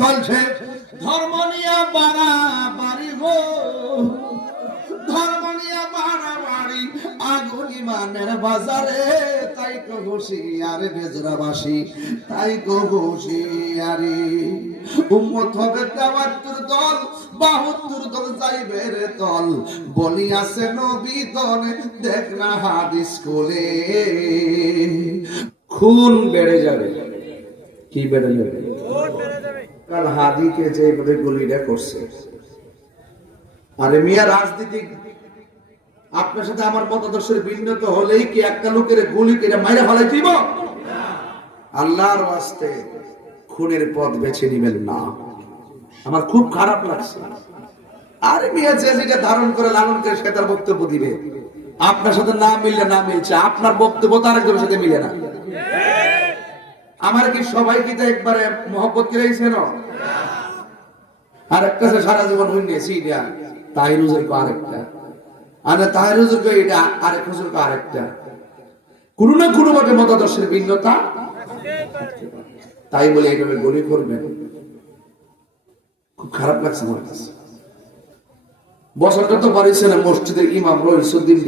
চলছে। ধর্ম নিয়ে বাড়াবাড়ি গো ধর্ম নিয়ে বাড়াবাড়ি, আগুন ইমানের বাজারে। তাই তো হুশিয়ারে বেজরাবাসী, তাই তো হুশিয়ারি। উম্মত হবে তেবাত্তর দল, বাহাত্তর দল যাইবে রে তল বলি আছে নবী দল, দেখ না হাদিস কোলে। খুন বেড়ে যাবে। কি বেড়ে যাবে? কাল হাদিকে যে করছে। আরে মিয়া রাজনীতি আপনার সাথে আমার মতাদর্শের ভিন্নত হলেই কি একটা লোকের গুলি ফেলাই দিব আল্লাহর খুনের পথ বেছে নিবেন না। আমার খুব খারাপ লাগছে। আরে মিয়া, যে যেটা ধারণ করে লালন করে সে তার বক্তব্য দিবে। আপনার সাথে না মিললে না মিলছে, আপনার বক্তব্য তার একজনের সাথে মিলে না। আমার কি সবাই কি একবারে মহব্বত করেছেন আর একটা সারা জীবন হইনি সিডিয়া তাহিরুজের কো আরেকটা। আর তাহিরুজের কো এটা আরেক হুজুর কো আরেকটা। কোনো না কোনো ভাবে মতাদর্শের ভিন্নতা। তাই বলে এইভাবে গড়ি করবেন। খুব খারাপ লাগছে আমার কাছে। বছরটা তো পারিছে না, মসজিদের ইমাম রহিসুদ্দিন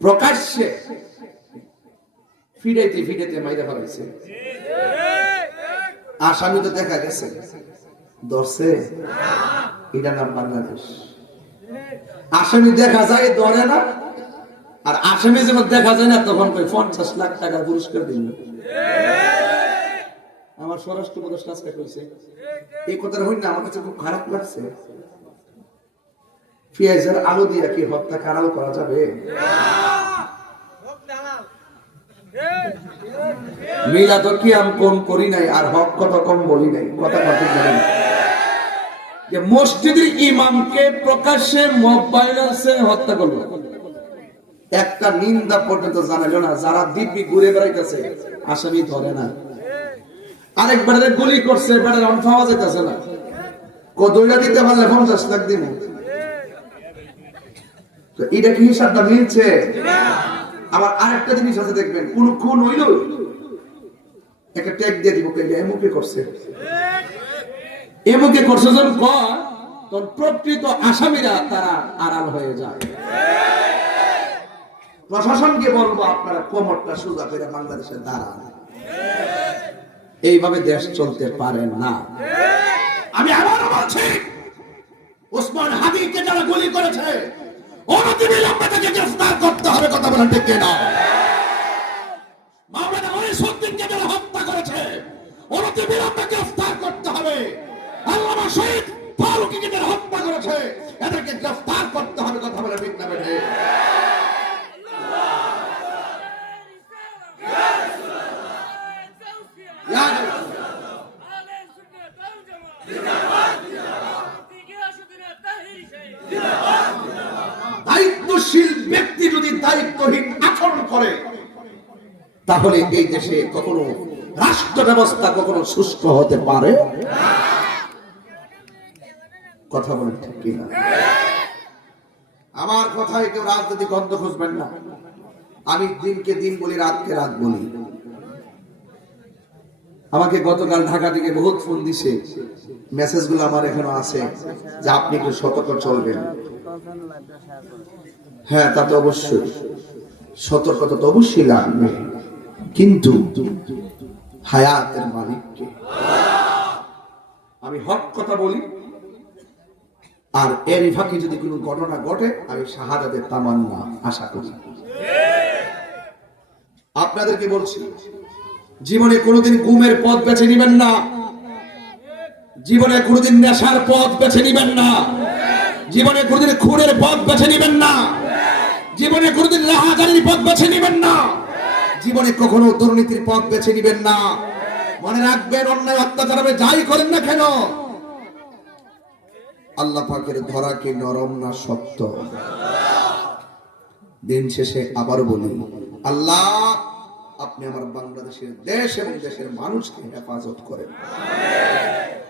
প্রকাশ্যে ফিরাইতে ফিরাইতে মাইরা ফেলাইছে। আসামি তো দেখা গেছে। ধরছে, এটা নাম বাংলাদেশ। আসামি দেখা যায়, ধরে না। আর আসামি যখন দেখা যায় না, তখন পঞ্চাশ লাখ টাকা পুরস্কার দিল। আমার স্বরাষ্ট্র উপদেষ্টা আজকে কইছে, এই কথাটা হইন না আমার কাছে খুব খারাপ লাগছে। পেঁয়াজের আলো দিয়ে কি হত্যা কারাল করা যাবে? মিলাদ কি আমি কম করি নাই আর হক কথা কম বলি নাই, কথা কথা বলি নাই। যে মসজিদের ইমামকে প্রকাশ্যে হত্যা করল। একটা নিন্দা পর্যন্ত না, যারা দিব্যি ঘুরে বেড়াইতেছে, আসামি ধরে না। আরেকবারে গুলি করছে বেটার অন পাওয়া যাইতেছে না। কদইটা দিতে পারলে পঞ্চাশ লাখ দিব তো এটা কি হিসাবটা মিলছে? আবার আরেকটা জিনিস আছে দেখবেন, কোন খুন হইল, একটা ট্যাগ দিয়ে দিব কে এমুকে করছে। এমুকে করছে যখন কর তখন প্রকৃত আসামিরা তারা আড়াল হয়ে যায়। প্রশাসনকে বলব আপনারা কোমরটা সোজা করে বাংলাদেশে দাঁড়ান। এইভাবে দেশ চলতে পারে না। আমি আবারও বলছি, ওসমান হাবিবকে যারা গুলি করেছে অনতিবিলম্বে তাকে গ্রেফতার করতে হবে, কথা বলা ঠিক না মাওলানা মনিসুদ্দিনকে যারা হত্যা করেছে, অনতিবিলম্বে গ্রেফতার করতে হবে। আল্লামা শহীদ ফারুকীকে যারা হত্যা করেছে, এদেরকে গ্রেফতার করতে হবে, কথা বলে ঠিক না দায়িত্বহীন আচরণ করে। তাহলে এই দেশে কখনো রাষ্ট্র ব্যবস্থা কখনো সুস্থ হতে পারে? কথা বলেন ঠিক কিনা? আমার কথায় কেউ রাজনীতি গন্ধ খুঁজবেন না। আমি দিনকে দিন বলি, রাতকে রাত বলি। আমাকে গতকাল ঢাকা থেকে বহুত ফোন দিছে। মেসেজগুলো আমার এখনও আছে যে আপনি একটু সতর্ক চলবেন। হ্যাঁ তা তো অবশ্যই। সতর্কতা তো অবশ্যই লাগবে। কিন্তু হায়াতের মালিককে আমি হক কথা বলি, আর এর ফাঁকে যদি কোনো ঘটনা ঘটে, আমি শাহাদাতের তামান্না আশা করি। আপনাদেরকে বলছি, জীবনে কোনোদিন গুমের পথ বেছে নিবেন না। জীবনে কোনোদিন নেশার পথ বেছে নিবেন না। জীবনে কোনোদিন খুনের পথ বেছে নিবেন না। জীবনে কোনোদিন রাহাজারির পথ বেছে নিবেন না। জীবনে কখনো দুর্নীতির পথ বেছে নিবেন না। মনে রাখবেন, অন্যায় অত্যাচার যাই করেন না কেন। আল্লাহ পাকের ধরা কি নরম না শক্ত? দিন শেষে আবার বলি, আল্লাহ আপনি আমার বাংলাদেশের দেশ এবং দেশের মানুষকে হেফাজত করেন।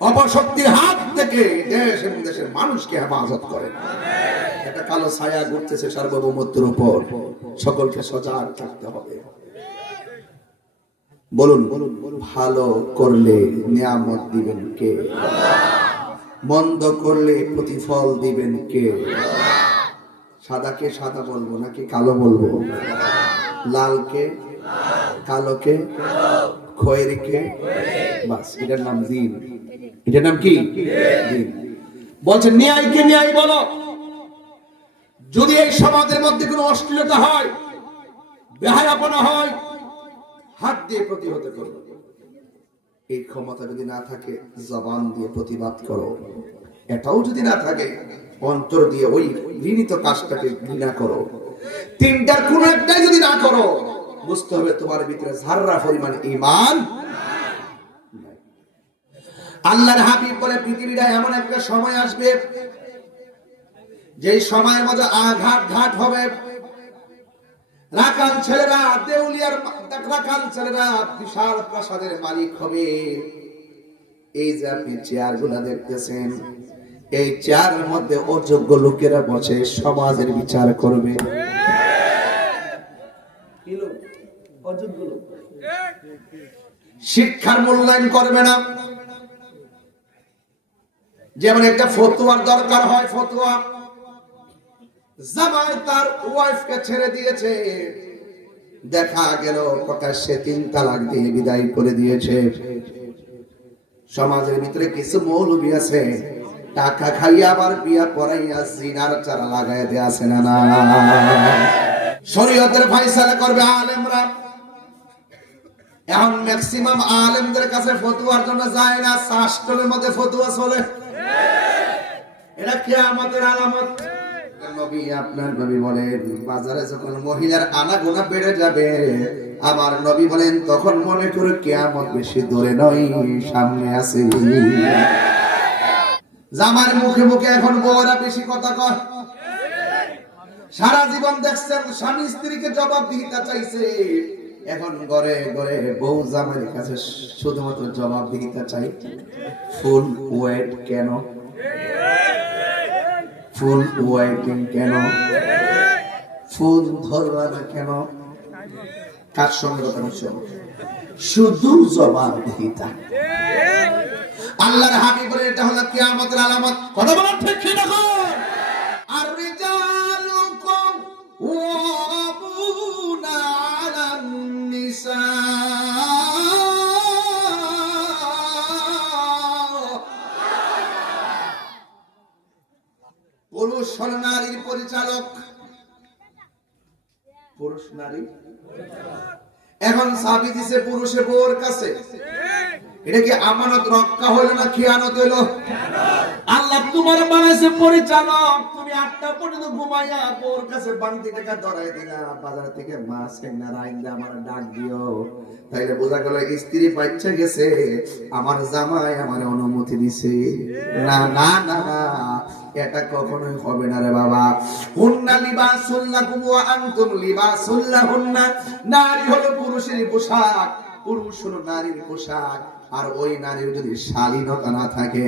অপশক্তির হাত থেকে দেশ এবং দেশের মানুষকে হেফাজত করেন। একটা কালো ছায়া ঘুরতেছে সার্বভৌমত্বের উপর। সকলকে সজাগ থাকতে হবে। বলুন, ভালো করলে নিয়ামত দিবেন কে? মন্দ করলে প্রতিফল দিবেন কে? সাদাকে সাদা বলব নাকি কালো বলব? লালকে, কালোকে, খয়েরিকে? বাস, এটার নাম দিন। এটার নাম কি? দিন। বলছে ন্যায়কে ন্যায় বলো। যদি এই সমাজের মধ্যে কোনো অশ্লীলতা হয়, বেহায়াপনা হয়, হাত দিয়ে প্রতিহত করো। এই ক্ষমতা যদি না থাকে, জবান দিয়ে প্রতিবাদ করো। এটাও যদি না থাকে, অন্তর দিয়ে ওই ঘৃণিত কাজটাকে ঘৃণা করো। তিনটার কোন একটাই যদি না করো বুঝতে হবে তোমার ভিতরে ঝাররা পরিমাণ ইমান। আল্লাহর হাবিব বলে, পৃথিবীটা এমন একটা সময় আসবে যে সময়ের মধ্যে আঘাত ঘাট হবে রাখাল ছেলেরা, দেউলিয়ার রাখাল ছেলেরা বিশাল প্রাসাদের মালিক হবে। এই যে আপনি চেয়ারগুলা দেখতেছেন, এই চেয়ারের মধ্যে অযোগ্য লোকেরা বসে, সমাজের বিচার করবে। শিক্ষার মূল্যায়ন করবে না। যেমন একটা ফতুয়ার দরকার হয়, ফতুয়া। জামাই তার ওয়াইফকে ছেড়ে দিয়েছে। দেখা গেল প্রকাশ্যে তিন তালাক দিয়ে বিদায় করে দিয়েছে। সমাজের ভিতরে কিছু মৌলবী আছে। টাকা খাইয়া আবার বিয়া পড়াইয়া জিনার চারা লাগাই দিয়ে আছে না না? শরীয়তের ফাইসালা করবে আলেমরা। এখন ম্যাক্সিমাম আলেমদের কাছে ফতুয়ার জন্য যায় না, শাস্ত্রের মধ্যে ফতুয়া চলে। এটা কে আমাদের আলামত। নবী আপনার নবী বলেন, বাজারে যখন মহিলার আনাগোনা বেড়ে যাবে, আমার নবী বলেন, তখন মনে করে কেয়ামত বেশি দূরে নয়, সামনে আছে। জামার মুখে মুখে এখন বউরা বেশি কথা কয়। সারা জীবন দেখছেন, স্বামী স্ত্রীকে জবাব দিতে চাইছে। এখন ঘরে ঘরে বউ জামাইয়ের কাছে শুধুমাত্র জবাব দিতে চাই। ফুল ওয়েট কেন? ফুল ওয়াইটিং কেন? ফুল ধরবা না কেন? কার সঙ্গে কথা বলছো? শুধু জবাবদিহিতা আল্লাহর হাবিব বলে এটা হলো কিয়ামতের আলামত। কথা বলার ঠিক ঠিক এখন আর রিজালুকুম ওয়াবুনা আলান নিসা। হল নারীর পরিচালক। পুরুষ নারী? এখন সাবি দিছে পুরুষে বোর কাছে। এটা কি আমানত রক্ষা হইল না আল্লাহ তোমার পরিচালক। তুমি আটটা পর্যন্ত ঘুমাইয়া কাছে টাকা ধরাই দিলা। বাজার থেকে মাছ কেনা আমার ডাক দিও। তাইলে বোঝা গেল স্ত্রী বাচ্চা গেছে, আমার জামাই আমার অনুমতি দিছে না না না না, এটা কখনোই হবে না রে বাবা। হুন্না লিবাসুল্লাকুম ওয়া আনতুম লিবাসুল্লাহুন্না। নারী হলো পুরুষের পোশাক, পুরুষ হলো নারীর পোশাক। আর ওই নারীর যদি শালীনতা না থাকে,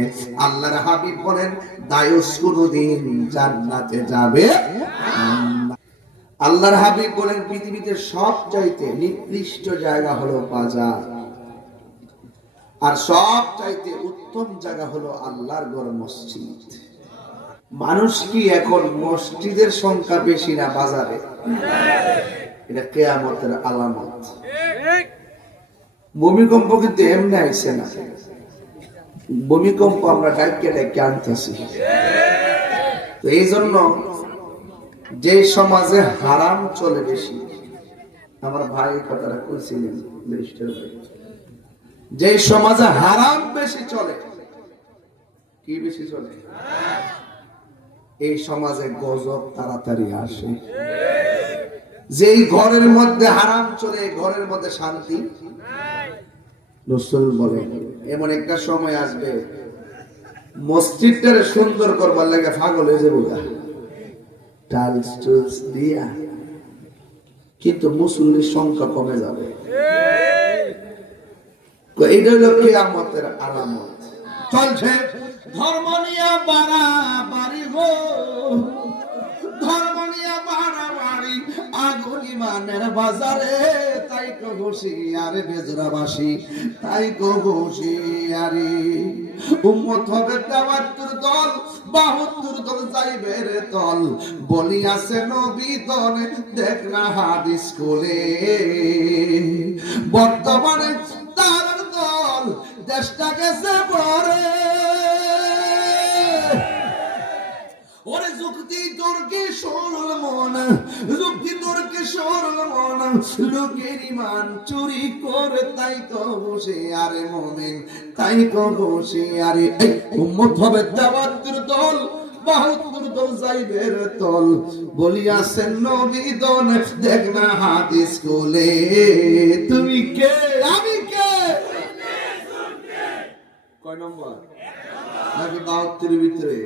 আল্লাহর হাবিব বলেন, দায়ুস কোনদিন জান্নাতে যাবে আল্লাহর হাবিব বলেন, পৃথিবীতে সব চাইতে নিকৃষ্ট জায়গা হলো বাজার। আর সব চাইতে উত্তম জায়গা হলো আল্লাহর ঘর মসজিদ। মানুষ কি এখন মসজিদের সংখ্যা বেশি না বাজারে? এটা কেয়ামতের আলামত। ভূমিকম্প কিন্তু এমনি আইসে না। ভূমিকম্প আমরা ডাইকে ডাইকে আনতেছি। তো এই জন্য যে সমাজে হারাম চলে বেশি, আমার ভাই কথাটা কইছিলেন যে সমাজে হারাম বেশি চলে, কি বেশি চলে? এই সমাজে গজব তাড়াতাড়ি আসে। যেই ঘরের মধ্যে হারাম চলে ঘরের মধ্যে শান্তি। রসুল বলে। এমন একটা সময় আসবে মসজিদটারে সুন্দর করবার লাগে পাগল হয়ে যাব টুলস দিয়া। কিন্তু মুসল্লির সংখ্যা কমে যাবে। তো এইটা হলো কিয়ামতের আলামত। চলছে। ধর্ম নিয়ে বাড়া বাড়ি গো। ধর্ম নিয়ে দুনিয়া আগুন বাজারে, তাই তো বেজরাবাসী, তাই তো উম্মত হবে দল দল যাইবে রে দল। বলি আছে নবী দল, দেখ না হাদিস কোলে। বর্তমানে তার দল দেশটা গেছে ওরে যুক্তি তোরকে সরল মন? যুক্তি তোরকে সরল মন? লোকের ইমান চুরি করে তাই তো বসে, আরে মমিন, তাই তো বসে, আরে উম্মত হবে দাওয়াতের দল তল। বলিয়াছেন নবী দন দেখ না হাদিস কোলে, তুমি কে? আমি কে? কয় নম্বর? নাকি বাহাত্তর ভিতরে?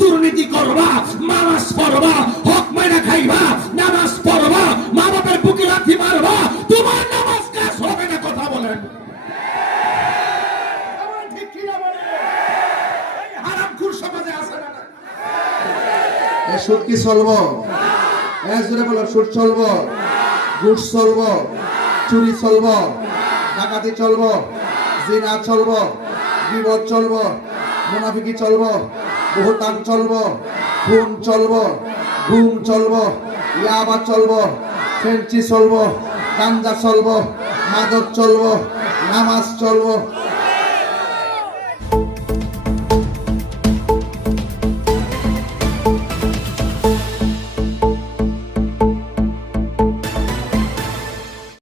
দুর্নীতি করবা, নামাজ পড়বা, হক মাইনা খাইবা, নামাজ পড়বা, মা বাপের বুকে লাথি মারবা, তোমার নামাজ কাজ হবে না কথা বলেন আমার ঠিক কি না বলেন? এই হারামখোর সমাজে আছে না না? এ সুদ কি চলবো? এ জোরে বলো, সুদ চলবো? ঘুষ চলবো? চুরি চলবো? ডাকাতি চলবো? জিনা চলবো? বিপদ চলবো? মুনাফিকি চলবো? বহুতান চলবো? খুন চলবো? ঘুম চলবো? ইয়াবা চলবো? ফেঞ্চি চলবো? গাঞ্জা চলবো? মাদক চলবো? নামাজ চলবো?